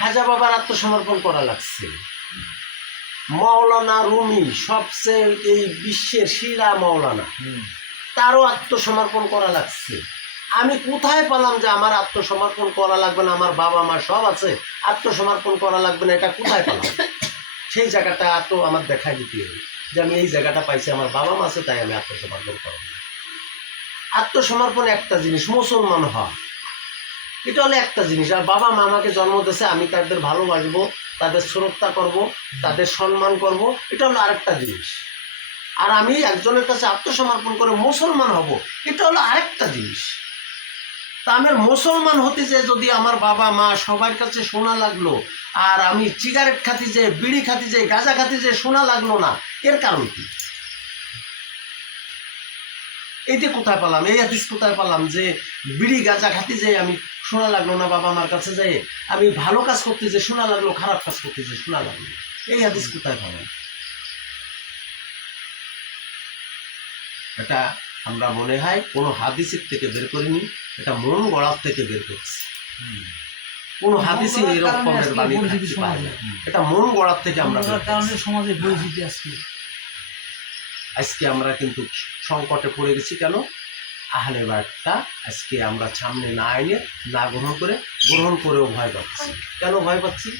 খাজা বাবার আত্মসমর্পণ করা লাগছে। মাওলানা রুমি সবচেয়ে এই বিশ্বের সেরা মাওলানা, তারও আত্মসমর্পণ করা লাগছে। আমি কোথায় পেলাম যে আমার আত্মসমর্পণ করা লাগবে না, আমার বাবা মা সব আছে, আত্মসমর্পণ করা লাগবে না, এটা কোথায় পেলাম? সেই জায়গাটা তো আমার দেখাই দিতে হবে যে আমি এই জায়গাটা পাইছি, আমার বাবা মা আছে, তাই আমি আত্মসমর্পণ করব। আত্মসমর্পণ একটা জিনিস, মুসলমান হওয়া এটা হলো একটা জিনিস। আর বাবা মা আমাকে জন্ম দিয়েছে, আমি তাদের ভালোবাসবো, তাদের শ্রদ্ধা করব, তাদের সম্মান করব, এটা হলো আরেকটা জিনিস। আর আমি একজনের কাছে আত্মসমর্পণ করে মুসলমান হব, এটা হলো আরেকটা জিনিস। তা আমার মুসলমান হতে যে যদি আমার বাবা মা সবার কাছে শোনা লাগলো, আর আমি সিগারেট খাতি যে, বিড়ি খাতি যে, গাঁজা খাতি যে শোনা লাগলো না, এর কারণ কি? এইটা কোথায় পেলাম? এই হাদিস কোথায় পেলাম যে বিড়ি গাঁজা খাতি যে আমি শোনা লাগলো না, বাবা মার কাছে যাই আমি ভালো কাজ করতে যে শোনা লাগলো, খারাপ কাজ করতে যে শোনা লাগলো, এই হাদিস কোথায় পেলাম? এটা আমরা মনে হয় কোনো হাদিসের থেকে বের করিনি, এটা মন গড়ার থেকে বের করছি। কোনো হাদিসে এরকমের বাণী থাকতে পারে না, এটা মন গড়ার থেকে আমরা কারণে সমাজে পরিস্থিতি আজকে আমরা কিন্তু সংকটে পড়ে গেছি। কেন? আহলে বায়াতটা আজকে আমরা সামনে না এনে, না গ্রহণ করেও ভয় পাচ্ছি। কেন ভয় পাচ্ছি?